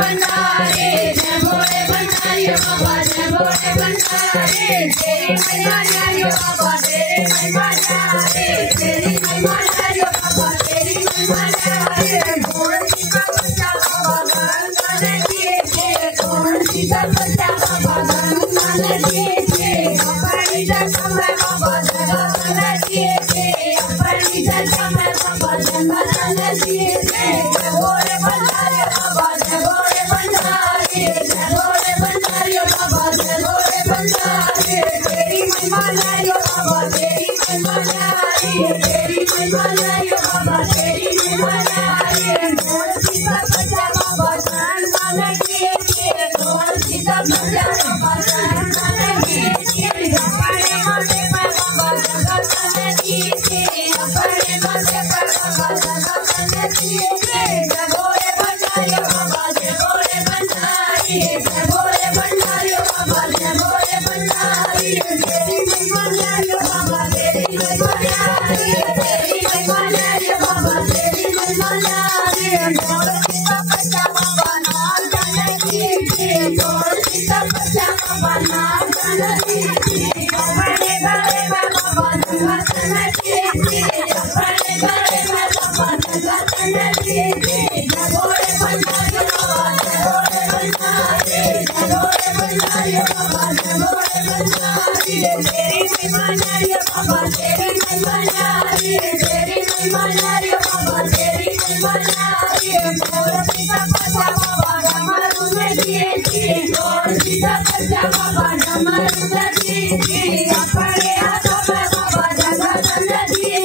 भंडारी जय भोले भंडारी बाबा जय भोले भंडारी तेरी महिमा न्यारी बाबा तेरी महिमा न्यारी तेरी महिमा न्यारी बाबा तेरी महिमा न्यारी कौन सी बच्चा बाबा गान गाने दिए कौन सी बच्चा बाबा गान गाने दिए अपनी जगह में बाबा जगह बना दिए अपनी जगह में बाबा जगह बना दिए जय भोले भंडारी बाबा जय भोले भंडारी जय भोले भंडारी बाबा जय भोले भंडारी तेरी महिमा न्यारी बाबा तेरी महिमा न्यारी तेरी महिमा न्यारी बाबा तेरी महिमा न्यारी कौन सी बच्चा बाबा गान गाने दिए कौन सी बच्चा बाबा गान गाने दिए अपने माथे में बाबा जगह बना दिए अपने माथे पर बाबा जगह बना दिए जय भोले भंडारी बाबा जय भोले भंडारी जय भोले भंडारी बाबा जय भोले भंडारी तेरी महिमा न्यारी बाबा तेरी महिमा न्यारी तेरी महिमा न्यारी बाबा तेरी महिमा न्यारी कौन सी बच्चा बाबा नाम जाने दिए कौन सी बच्चा बाबा नाम जाने दिए अपने गले में बाबा जगह बना दिए अपने गले में बाबा जगह बना दिए जय भोले भंडारी बाबा जय भोले भंडारी जय भोले भंडारी बाबा जय भोले भंडारी तेरी महिमा न्यारी बाबा तेरी महिमा न्यारी तेरी महिमा न्यारी बाबा तेरी महिमा न्यारी कौन सी बच्चा बाबा डमरू में दिए कौन सी बच्चा बाबा डमरू में दिए अपने हाथों में बाबा जगह बना दिए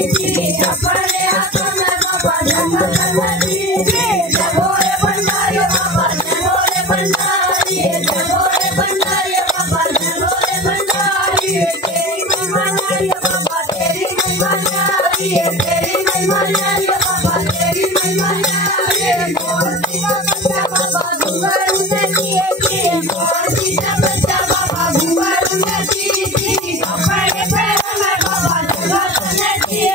अपने हाथों में बाबा जगह बना दिए जय भोले भंडारी बाबा जय भोले भंडारी जय भोले भंडारी बाबा जय भोले भंडारी तेरी महिमा न्यारी बाबा तेरी महिमा न्यारी तेरी महिमा न्यारी बाबा तेरी महिमा न्यारी कौन सी बच्चा बाबा घुंघरू में दिए कौन सी बच्चा बाबा घुंघरू में दिए अपने पैरों में बाबा जगह बना दिए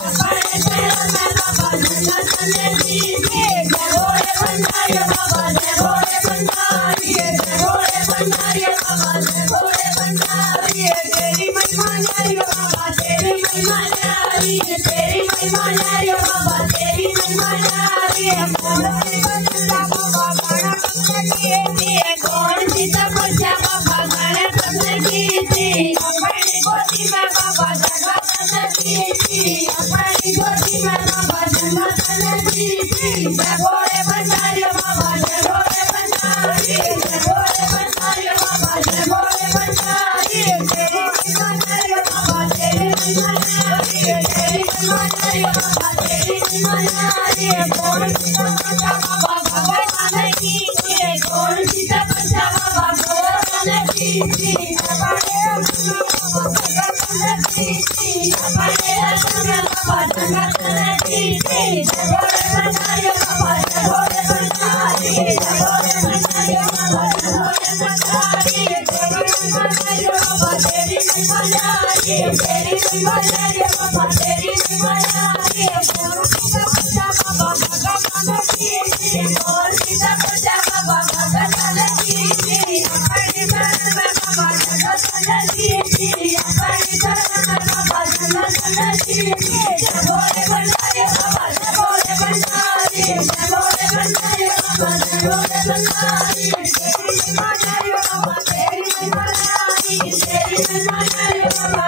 अपने पैरों में बाबा जगह बना दिए जय भोले भंडारी बाबा जय भोले भंडारी जय भोले भंडारी बाबा जय भोले भंडारी तेरी महिमा न्यारी बाबा तेरी महिमा न्यारी तेरी महिमा न्यारी बाबा तेरी महिमा न्यारी कौन सी बच्चा बाबा गाना बना दिए कौन सी बच्चा बाबा गाना बना दिए अपनी गोदी में बाबा जगह बना दिए अपनी गोदी में बाबा जगह बना दिए जय भोले भंडारी बाबा जय भोले भंडारी जय भोले भंडारी बाबा जय भोले भंडारी तेरी महिमा न्यारी बाबा तेरी महिमा न्यारी तेरी महिमा न्यारी बाबा तेरी महिमा न्यारी कौन सी बच्चा बाबा भगवान गाने दिए कौन सी बच्चा बाबा भगवान गाने दिए अपने बाबा जगह बना दिए अपने बाबा जगह बना दिए जय भोले भंडारी बाबा जय भोले भंडारी जय भोले भंडारी बाबा जय भोले भंडारी तेरी महिमा न्यारी बाबा तेरी महिमा न्यारी तेरी महिमा न्यारी बाबा तेरी महिमा न्यारी कौन सी बच्चा बाबा जगह बना दिए कौन सी बच्चा बाबा जगह बना दिए अपने घर में बाबा जगह बना दिए अपने घर में बाबा जगह बना दिए जय भोले भंडारी बाबा जय भोले भंडारी जय भोले भंडारी बाबा जय भोले भंडारी तेरी महिमा न्यारी बाबा तेरी महिमा न्यारी तेरी महिमा न्यारी बाबा